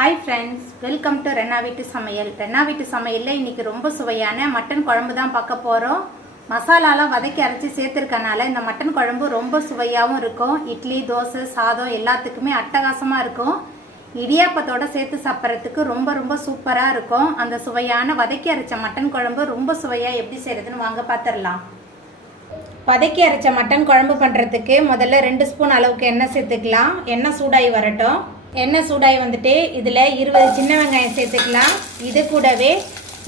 high friends welcome to रेन्ना वीटू सமையல் रेन्ना वीटू சமையல்ல இன்னைக்கு ரொம்ப சுவையான மட்டன் குழம்பு தான் பார்க்க போறோம் மசாலாலாம் வதக்கி அரைச்சி சேர்த்திருக்கனால இந்த மட்டன் குழம்பு ரொம்ப சுவையாவும் இருக்கும் இட்லி தோசை சாதம் எல்லாத்துக்குமே அட்டகாசமா இருக்கும் இடியாப்பத்தோட சேர்த்து சாப்பிட்றதுக்கு ரொம்ப ரொம்ப சூப்பரா இருக்கும் அந்த சுவையான வதக்கி அரைச்ச மட்டன் குழம்பு ரொம்ப சுவையா எப்படி செய்யறதுன்னு வாங்க பாத்துறலாம் வதக்கி அரைச்ச மட்டன் குழம்பு பண்றதுக்கு முதல்ல 2 ஸ்பூன் அளவுக்கு எண்ணெய் சேர்த்துக்கலாம் எண்ணெய் சூடாகி வரட்டும் எண்ணெய் சூடாகி வந்துட்டு இதில் 20 சின்ன வெங்காயம் சேர்த்துக்கலாம் இது கூடவே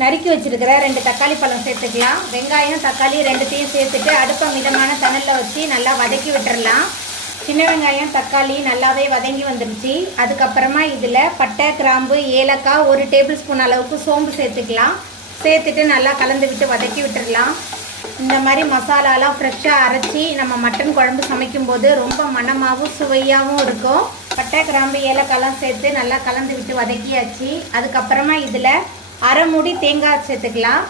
நறுக்கி வச்சிருக்கிற 2 தக்காளி பழம் சேர்த்துக்கலாம் வெங்காயம் தக்காளி ரெண்டுத்தையும் சேர்த்துட்டு அடுப்பை மிதமான தணலில் வச்சு நல்லா வதக்கி விட்டுறலாம் சின்ன வெங்காயம் தக்காளி நல்லாவே வதங்கி வந்துருச்சு அதுக்கப்புறமா இதில் பட்டை கிராம்பு ஏலக்காய் 1 டேபிள் ஸ்பூன் அளவுக்கு சோம்பு சேர்த்துக்கலாம் சேர்த்துட்டு நல்லா கலந்து விட்டு வதக்கி விட்டுடலாம் இந்த மாதிரி மசாலாலாம் ஃப்ரெஷ்ஷாக அரைச்சி நம்ம மட்டன் குழம்பு சமைக்கும்போது ரொம்ப மணமாகவும் சுவையாகவும் இருக்கும் பட்டை கிராம்பு ஏலக்காய்லாம் சேர்த்து நல்லா கலந்து விட்டு வதக்கியாச்சு அதுக்கப்புறமா இதில் அரை மூடி தேங்காய் சேர்த்துக்கலாம்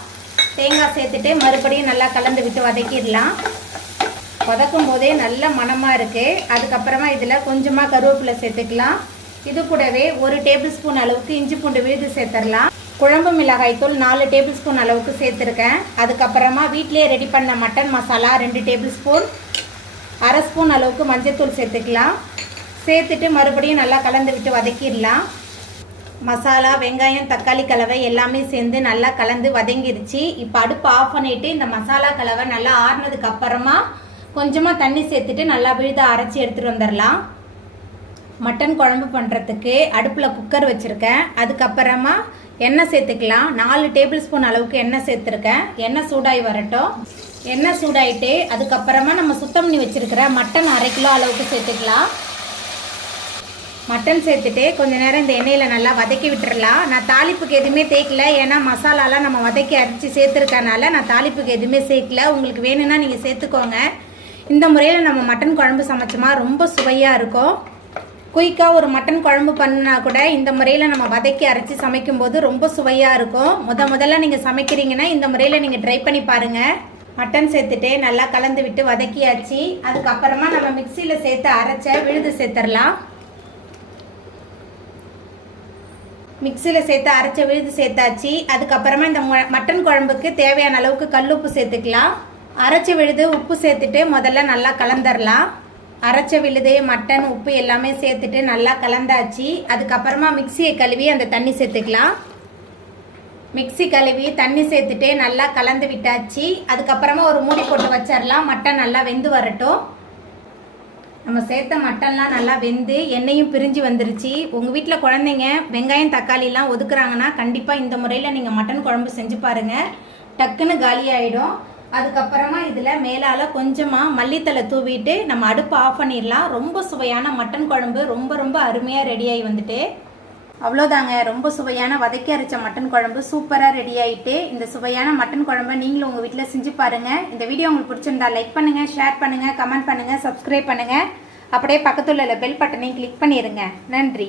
தேங்காய் சேர்த்துட்டு மறுபடியும் நல்லா கலந்து விட்டு வதக்கிடலாம் வதக்கும் போதே நல்ல மணமாக இருக்குது அதுக்கப்புறமா இதில் கொஞ்சமாக கருவேப்பிலை சேர்த்துக்கலாம் இது கூடவே 1 டேபிள் ஸ்பூன் அளவுக்கு இஞ்சி பூண்டு விழுது சேர்த்துடலாம் குழம்பு மிளகாய் தூள் 4 டேபிள் ஸ்பூன் அளவுக்கு சேர்த்துருக்கேன் அதுக்கப்புறமா வீட்டிலே ரெடி பண்ண மட்டன் மசாலா 2 டேபிள் ஸ்பூன் அரை ஸ்பூன் அளவுக்கு மஞ்சள் தூள் சேர்த்துக்கலாம் சேர்த்துட்டு மறுபடியும் நல்லா கலந்து விட்டு வதக்கிடலாம் மசாலா வெங்காயம் தக்காளி கலவை எல்லாமே சேர்ந்து நல்லா கலந்து வதங்கிருச்சு இப்போ அடுப்பு ஆஃப் பண்ணிவிட்டு இந்த மசாலா கலவை நல்லா ஆறுனதுக்கு அப்புறமா கொஞ்சமாக தண்ணி சேர்த்துட்டு நல்லா விழுத அரைச்சி எடுத்துகிட்டு வந்துடலாம் மட்டன் குழம்பு பண்ணுறதுக்கு அடுப்பில் குக்கர் வச்சுருக்கேன் அதுக்கப்புறமா எண்ணெய் சேர்த்துக்கலாம் 4 டேபிள் ஸ்பூன் அளவுக்கு எண்ணெய் சேர்த்துருக்கேன் எண்ணெய் சூடாகி வரட்டும் எண்ணெய் சூடாயிட்டு அதுக்கப்புறமா நம்ம சுத்தம் பண்ணி வச்சுருக்கிற மட்டன் 1/2 கிலோ அளவுக்கு சேர்த்துக்கலாம் மட்டன் சேர்த்துட்டு கொஞ்சம் நேரம் இந்த எண்ணெயில் நல்லா வதக்கி விட்டுறலாம் நான் தாளிப்புக்கு எதுவுமே தேய்க்கல ஏன்னா மசாலாலாம் நம்ம வதக்கி அரைச்சி சேர்த்துருக்கனால நான் தாளிப்புக்கு எதுவுமே சேர்க்கல உங்களுக்கு வேணும்னா நீங்கள் சேர்த்துக்கோங்க இந்த முறையில் நம்ம மட்டன் குழம்பு சமைச்சோமா ரொம்ப சுவையாக இருக்கும் குயிக்காக ஒரு மட்டன் குழம்பு பண்ணா கூட இந்த முறையில் நம்ம வதக்கி அரைச்சி சமைக்கும்போது ரொம்ப சுவையாக இருக்கும் முதல்ல நீங்கள் சமைக்கிறீங்கன்னா இந்த முறையில் நீங்கள் ட்ரை பண்ணி பாருங்கள் மட்டன் சேர்த்துட்டு நல்லா கலந்து விட்டு வதக்கியாச்சு அதுக்கப்புறமா நம்ம மிக்சியில் சேர்த்து அரைச்ச விழுது சேர்த்துடலாம் மிக்சியில் சேர்த்து அரைச்ச விழுது சேர்த்தாச்சு அதுக்கப்புறமா இந்த மட்டன் குழம்புக்கு தேவையான அளவுக்கு கல்லுப்பு சேர்த்துக்கலாம் அரைச்ச விழுது உப்பு சேர்த்துட்டு முதல்ல நல்லா கலந்துடலாம் அரைச்ச விழுது மட்டன் உப்பு எல்லாமே சேர்த்துட்டு நல்லா கலந்தாச்சு அதுக்கப்புறமா மிக்சியை கழுவி அந்த தண்ணி சேர்த்துக்கலாம் மிக்சி கழுவி தண்ணி சேர்த்துட்டு நல்லா கலந்து விட்டாச்சு அதுக்கப்புறமா ஒரு மூடி போட்டு வச்சிடலாம் மட்டன் நல்லா வெந்து வரட்டும் நம்ம சேர்த்த மட்டன்லாம் நல்லா வெந்து எண்ணெயும் பிரிஞ்சு வந்துருச்சு உங்கள் வீட்டில் குழந்தைங்க வெங்காயம் தக்காளிலாம் ஒதுக்குறாங்கன்னா கண்டிப்பாக இந்த முறையில் நீங்கள் மட்டன் குழம்பு செஞ்சு பாருங்கள் டக்குன்னு காலி ஆகிடும் அதுக்கப்புறமா இதில் மேலால் கொஞ்சமாக மல்லித்தலை தூவிட்டு நம்ம அடுப்பு ஆஃப் பண்ணிடலாம் ரொம்ப சுவையான மட்டன் குழம்பு ரொம்ப ரொம்ப அருமையாக ரெடியாகி வந்துட்டு அவ்வளோதாங்க ரொம்ப சுவையான வதக்கி அரைச்ச மட்டன் குழம்பு சூப்பராக ரெடி ஆகிட்டு இந்த சுவையான மட்டன் குழம்பை நீங்களும் உங்கள் வீட்டில் செஞ்சு பாருங்கள் இந்த வீடியோ உங்களுக்கு பிடிச்சிருந்தா லைக் பண்ணுங்கள் ஷேர் பண்ணுங்கள் கமெண்ட் பண்ணுங்கள் சப்ஸ்கிரைப் பண்ணுங்கள் அப்படியே பக்கத்தில் உள்ள பெல் பட்டனையும் கிளிக் பண்ணிடுங்க நன்றி